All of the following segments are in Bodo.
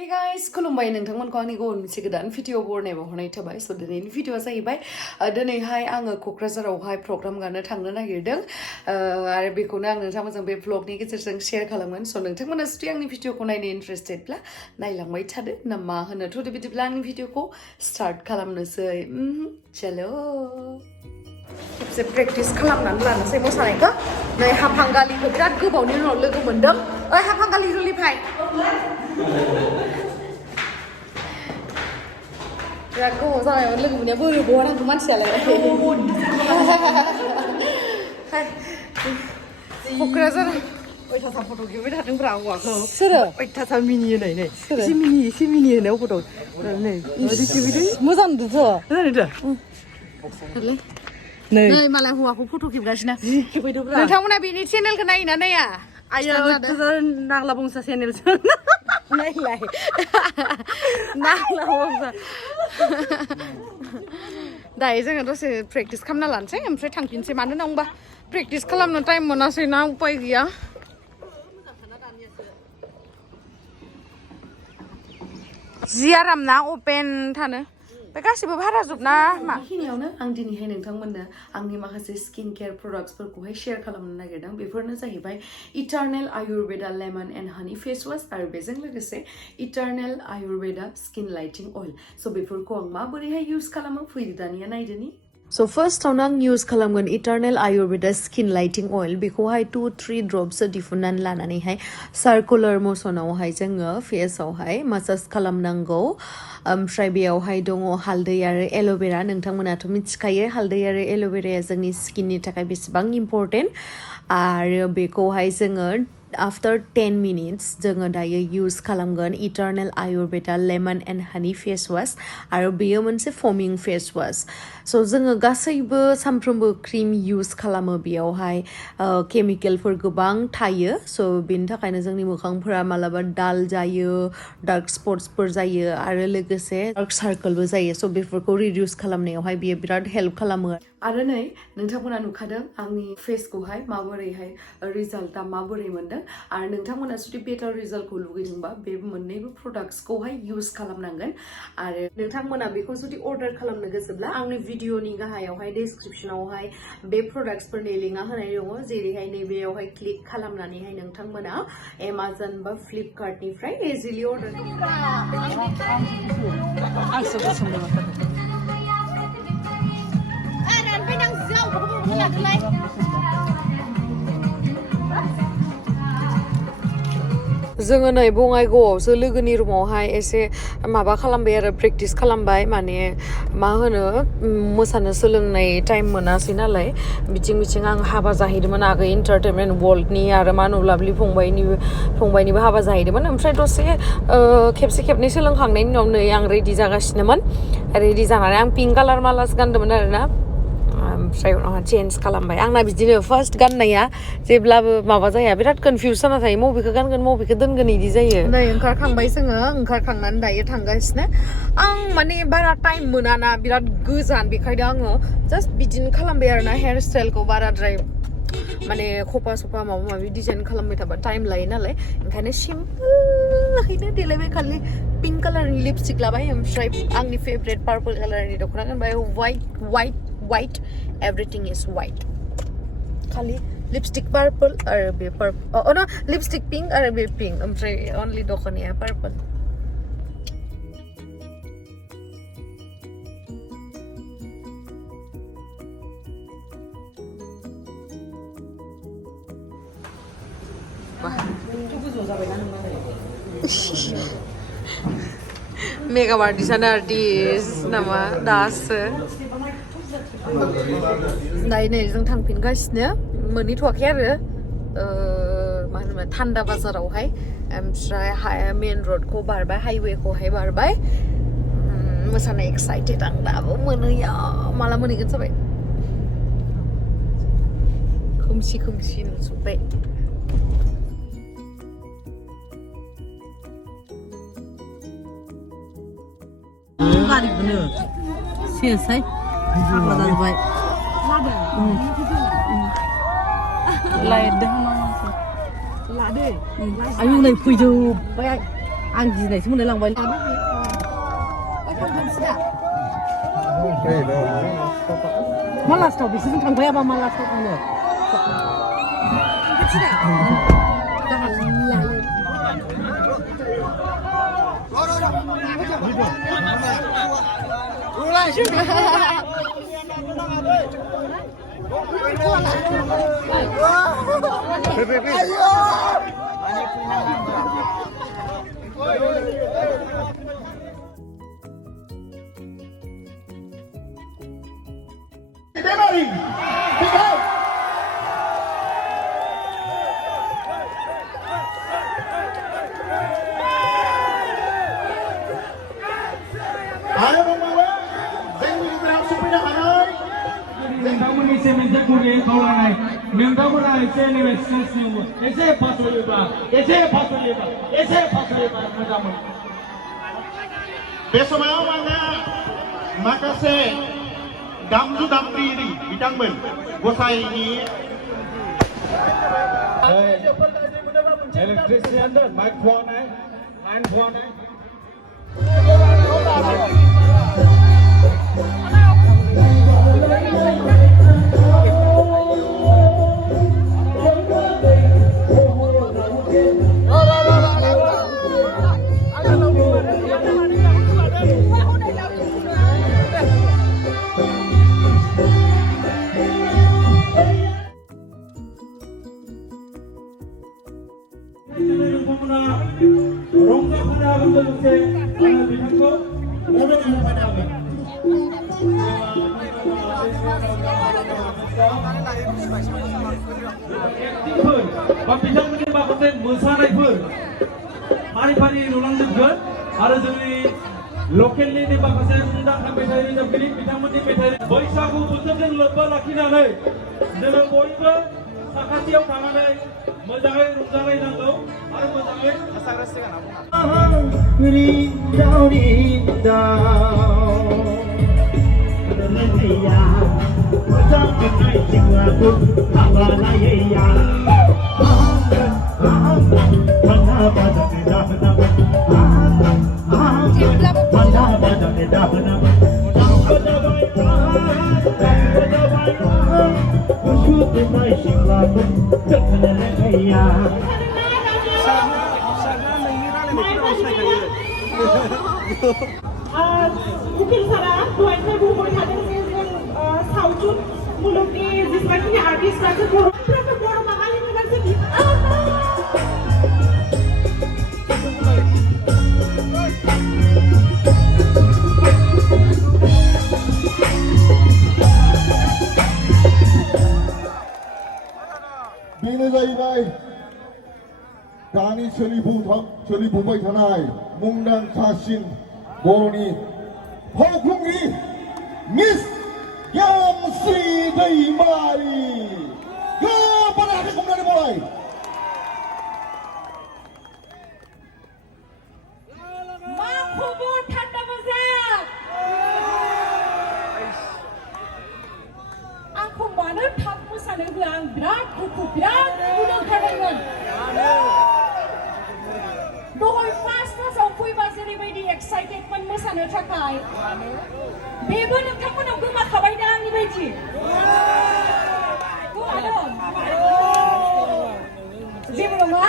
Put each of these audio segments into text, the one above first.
Hey guys, खुलुमबाय नोंथांमोनखौ आंनि गुबुन मोनसे गोदान भिडिअ बरनायबो हरनाय थाबाय स' दिनैनि भिडिअआ जाहैबाय दिनैहाय आङो क'क्राझारावहाय प्रग्राम गानो थांनो नागिरदों आरो बेखौनो आं नोंथांमोनजों बे भ्लगनि गेजेरजों शेयार खालामगोन स' नोंथांमोना जुदि आंनि भिडिअखौ नायनो इन्टारेस्टेडब्ला नायलांबाय थादो ना मा होनो थ' बिदिब्ला आंनि भिडिअखौ स्टार्ट खालामनोसै चलो खेबसे प्रेक्टिस खालामनानै लानोसै मोसानायखौ नै हाफांगालिखौ बिराद गोबावनि उनाव लोगो मोनदों ओइ हाफांगालि रुलिफाय बिराद गोबाव जाबायमोन लोगो मोननाया बोरै बहा नांगौ मानसियालाय क'क्राझार अयथासार फट' खेबबाय थादोंब्रा हौवाखौ सोरो अयथासार मिनियो नै एसे मिनियो होनायाव फट' नै मोजां नुदोंथ' नै नै मालाय हौवाखौ फट' खेबगासिनो जि खेबबायदोब्रा नोंथांमोना बेनि चेनेलखौ नायोना नाया आयो अयथासार नाग्ला बंसा चेनेलसो नायलाय नाग्ला बंसा दायो जोङो दसे प्रेक्टिस खालामना लानोसै ओमफ्राय थांफिनसै मानो होनबा प्रेक्टिस खालामनो टाइम मोनासै ना उपाय गैया जि आराम ना अपेन थानो बे गासिबो भारा जोबना मा बेखिनियावनो आं दिनैहाय नोंथांमोननो आंनि माखासे स्किन केयार प्रडाक्ट्सफोरखौहाय शेयार खालामनो नागिरदों बेफोरनो जाहैबाय इटारनेल आयुर्वेदा लेमन एन्ड हानि फेस वाश आरो बेजों लोगोसे इटारनेल आयुर्वेदा स्किन लाइटिं अइल स' बेफोरखौ आं माबोरैहाय इउज खालामो फैदो दानिया नायदोनि स' फार्स्टआवनो आं इउज खालामगोन इटारनेल आयुर्वेदा स्किन लाइटिं अइल बेखौहाय 2-3 ड्रप्सो दिहुननानै लानानैहाय सार्कुलार मोसनावहाय जोङो फेसआवहाय मासाज खालामनांगौ ओमफ्राय बेयावहाय दङ हालदै आरो एल'भेरा नोंथांमोनाथ' मिथिखायो हालदै आरो एल'भेराया जोंनि स्किननि थाखाय बेसेबां इम्परटेन्ट आरो बेखौहाय जोङो आफ्टर 10 मिनिट्स जोङो दायो इउज खालामगोन इटारनेल आयुर्वेदा लेमन एन्ड हानि फेस वाश आरो बेयो मोनसे फमिं फेस वाश स' जोङो गासैबो सानफ्रोमबो क्रिम इउज खालामो बेयावहाय केमिकेलफोर गोबां थायो स' बेनि थाखायनो जोंनि मोखांफोरा मालाबा डाल जायो डार्क स्पट्सफोर जायो आरो लोगोसे डार्क सार्कोलबो जायो स' बेफोरखौ रिडिउस खालामनायावहाय बियो बिराद हेल्प खालामो आरो नै नोंथांमोना नुखादों आंनि फेसखौहाय माबोरैहाय रिजाल्टआ माबोरै मोनदों आरो नोंथांमोना जुदि बेटार रिजाल्टखौ लुगैदोंबा बे मोननैबो प्रडाक्ट्सखौहाय इउज खालामनांगोन आरो नोंथांमोना बेखौ जुदि अर्डार खालामनो गोसोब्ला आंनि भिडिअनि गाहायावहाय डिसक्रिपसनावहाय बे प्रडाक्ट्सफोरनि लिंकआ होनाय दङ जेरैहाय नैबेयावहाय क्लिक खालामनानैहाय नोंथांमोना एमाजन बा फ्लिपकार्टनिफ्राय इजिलि अर्डार जोङो नै बङाइगावआवसो लोगोनि रुमावहाय एसे माबा खालामबाय आरो प्रेक्टिस खालामबाय माने मा होनो मोसानो सोलोंनाय टाइम मोनासै नालाय बिथिं आं हाबा जाहैदोंमोन आगै एन्टारटेनमेन्ट वर्ल्डनि आरो मानु लाभलि फंबायनिबो हाबा जाहैदोंमोन ओमफ्राय दसे खेबसे खेबनै सोलोंखांनायनि उनाव नै आं रेडि जागासिनोमोन रेडि जानानै आं पिंक कालार मालासो गानदोंमोन आरोना ओमफ्राय उनावहाय चेन्ज खालामबाय आंना बिदिनो फार्स्ट गाननाया जेब्लाबो माबा जाया बिराद कनफिउज जाना थायो मबेखौ गानगोन मबेखौ दोनगोन इदि जायो नै ओंखारखांबाय जोङो ओंखारखांनानै दायो थांगासिनो आं माने बारा टाइम मोनाना बिराद गोजान बेखायनो आङो जास्ट बिदिनो खालामबाय आरोना हेयार स्टाइलखौ बाराद्राय माने खफा सफा माबा माबि डिजाइन खालामबाय थाबा टाइम लायो नालाय ओंखायनो सिम्पोलहैनो देलायबाय खालि पिंक कालारनि लिपस्टिक लाबाय ओमफ्राय आंनि फेभरेट पार्पल कालारनि दख'ना गानबाय white everything is white खालि लिपस्टिक पार्पल आरो बे पर्पल no लिपस्टिक पिंक आरो बे पिंक ओमफ्राय only दख'नाया पार्पल मेकआप आर्टिस्टआनो आर्टिस्ट नामा दासो दायो नै जों थांफिनगासिनो मोनहैथ'वाखै आरो मा होनोमोन थान्दा बाजारावहाय ओमफ्राय मेन रडखौ बारबाय हाइवेखौहाय बारबाय मोसानो एक्साइटेड आं दाबो मोनहैया माला मोनहैगोन जाबाय खोमसि नुजोब्बाय गारिखौनो सेसै हाग्रा जाजोब्बाय लायदों लादो आयु नै फैजोब्बाय आं गिनायसो मोनलायलांबाय मा लास्टाव बिसोरजों थांफायाबा मा लास्टाव थांनो बे समाव आङो माखासे दामजु दामगिरि बिथांमोन गसाइनि इलेक्ट्रिशियन माइक फुवानाय लाइन फुवानाय बिथांमोननि माखासे मोसानायफोर फारि फारि नुलांजोबगोन आरो जोंनि लकेलनि माखासे मुंदांखा मेथाइ रोजाबगिरि बिथांमोननि मेथाइ बैसागु बोथोरजों लोब्बा लाखिनानै जोङो बयबो साखाथियाव थानानै मोजाङै रंजालायनांगौ आरो मोजाङै उकिल सारा दहायनिफ्राय बुंबाय थादों जे जों सावथुन मुलुगनि जेसेबांखिनि आर्टिस्टफ्रासो बर'फ्रासो बर' माहारिनि मोनसे बेनो जाहैबाय दानि सोलिफुबाय थानाय मुंदांखासिन बर'नि फावखुंग्रि मिस गेमस्रि दैमारि गोबां हाथाइ खमनानै बराय मा खबर थान्दा मोजां आंखौ मानो थाब मोसानो होआ आं बिराद दुखु बिराद ओंखारदोंमोन दहाय फार्स्टआव फैबा जेरैबायदि एक्साइटेडमोन मोसानो थाखाय बेबो नोंथांमोनाव गोमाखाबाय दा आंनि बायदि जेबो नङा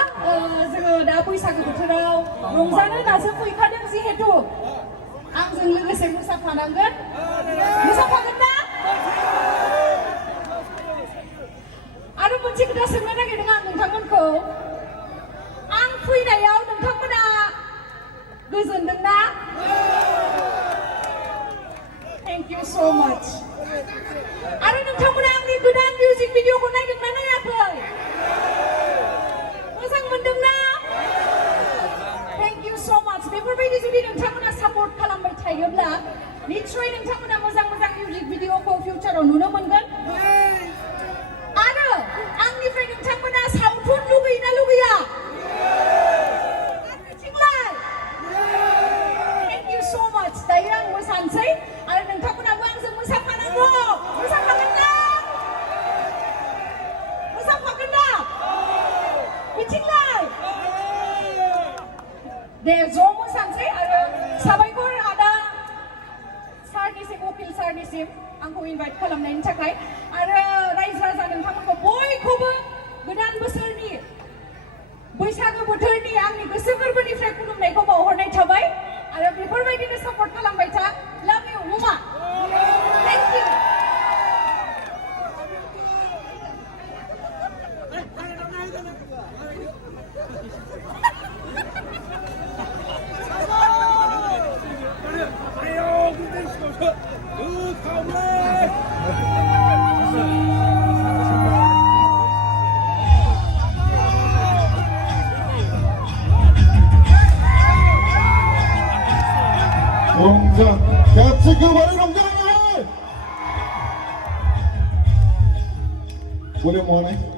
जोङो दा बैसागो बोथोराव रंजानो दासो फैखादों जिहेतु आंजों लोगोसे मोसाफानांगोन मोसाफागोन ना आरो मोनसे खोथा सोंनो नागिरदों आं नोंथांमोनखौ आं फैनायाव नोंथांमोना गोजोनदोंना थेंक इउ सो माच आरो नोंथांमोना आंनि गोदान मिउजिक भिडिअखौ नायदोंना नायाखै मोजां मोनदोंना थेंक इउ सो माच बेफोरबायदि जुदि नोंथांमोना सापर्ट खालामबाय थायोब्ला निश्चय नोंथांमोना मोजां मोजां मिउजिक भिडिअखौ फिउचाराव नुनो मोनगोन आरो आंनिफ्राय नोंथांमोना सावथुन लुगैयोना लुगैया थेंक इउ सो माच दायो आं मोसानोसै आरो नोंथांमोनाबो आंजों मोसाफानांगौ मोसाफागोन ना मिथिंलाय दे ज' इनभाइट खालामनायनि थाखाय आरो रायजो राजा नोंथांमोनखौ बयखौबो गोदान बोसोरनि बैसागो बोथोरनि आंनि गोसो गोरबोनिफ्राय खुलुमनायखौ बावहरनाय थाबाय आरो बेफोरबायदिनो सापर्ट खालामबाय था लाभ इउ उमा thank you 롱장 같이 그만해 롱장 boleh 뭐하네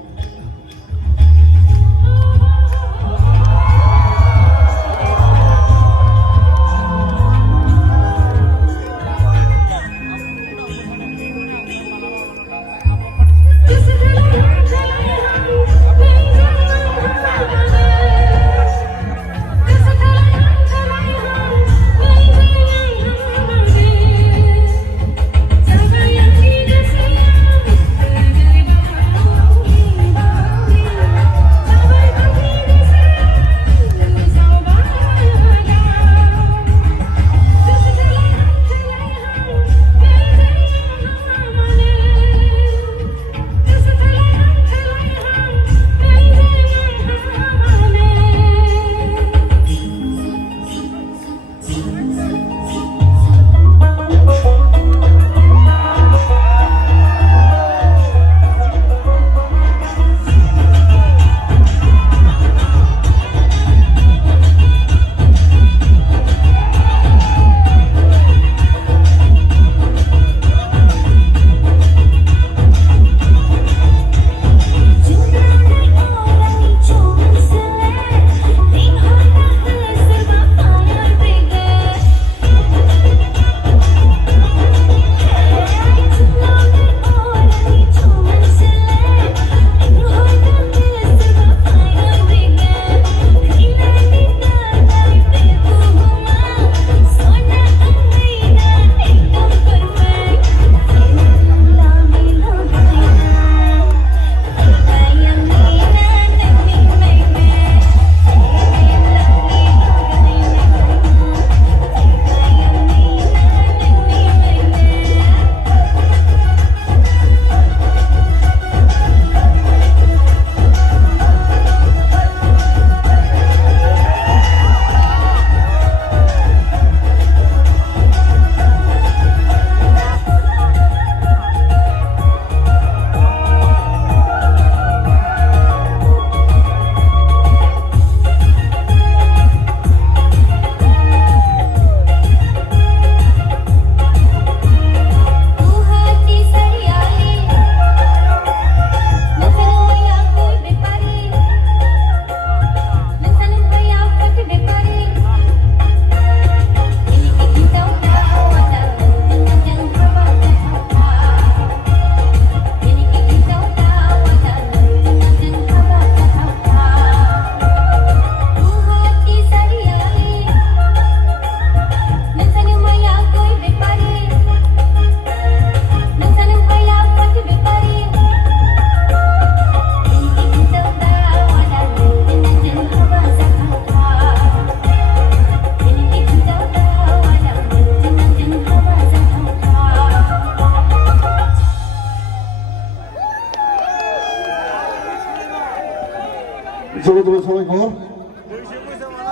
저도 사회가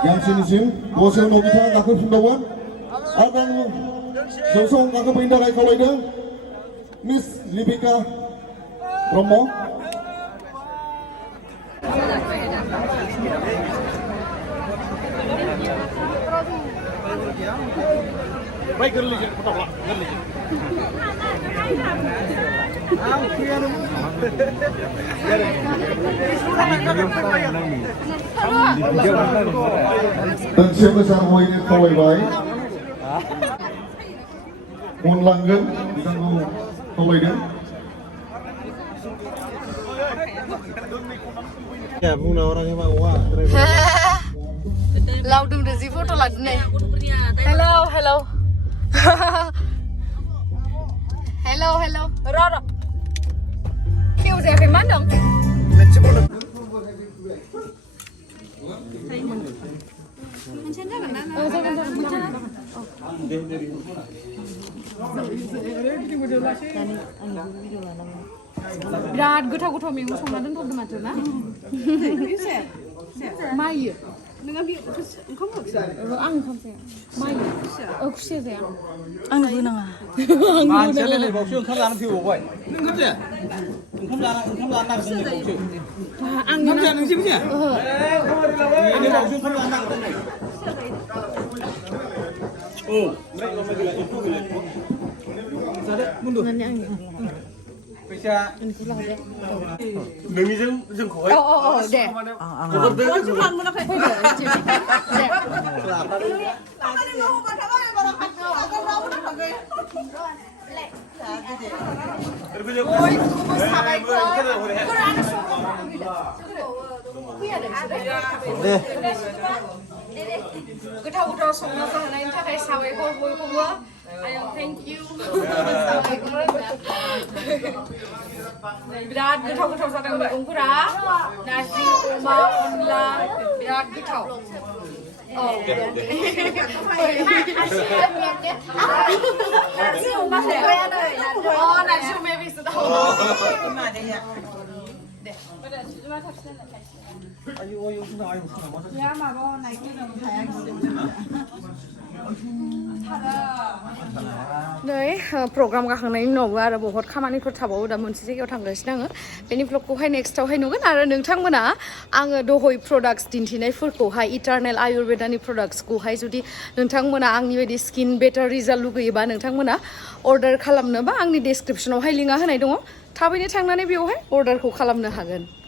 양신이신 보세요 노기타 가끔 순다원 아당 정성 가끔 인다가 이컬레이드 미스 리비카 브로모 baik gerli foto lah gerli dan siapa sarwa ini kawai baik unlangan ditanggu kawai dan ya bukan orangnya mau wah लाउडुम G photo लाग्ने हेलो हेलो हेल' र' खेव जायाखै मा होनदों बिराद गोथाव गोथाव मैगं संना दोनथ'दों माथो ना मायो नोंहा बे ओंखाम जाया आं ओंखाम जाया मायो खुसिया जाया आंनो होनाङा मानसिया लेलेबावसो ओंखाम जानो फैबावबाय नों ओंखाम जाया ओंखाम जानो नागिरदों ओंखाम जाया नों जेबो जाया लेलेबावसो ओंखाम जानो नागिरदों औ जादो मुन्दु फैसा नोंनिजों जोंखौहाय दे गोथाव गोथाव संना जाहोनायनि थाखाय साबायखर बयखौबो थेंक इउ बिराद गोथाव गोथाव जादों मैगंफोरा नारजि अमा अनला बिराद गोथाव नारजि अमाया बेसे दं नै प्रग्राम गाखांनायनि उनावबो आरो बहुत खामानिफोर थाबावो दा मोनसे जायगायाव थांगासिनो आङो बेनि ब्लगखौहाय नेक्स्टआवहाय नुगोन आरो नोंथांमोना आङो दहय प्रडाक्ट्स दिन्थिनायफोरखौहाय इटारनेल आयुर्वेदानि प्रडाक्ट्सखौहाय जुदि नोंथांमोना आंनि बायदि स्किन बेटार रिजाल्ट लुगैयोबा नोंथांमोना अर्डार खालामनोबा आंनि डेसक्रिपसनावहाय लिंकआ होनाय दङ थाबैनो थांनानै बेवहाय अर्डारखौ खालामनो हागोन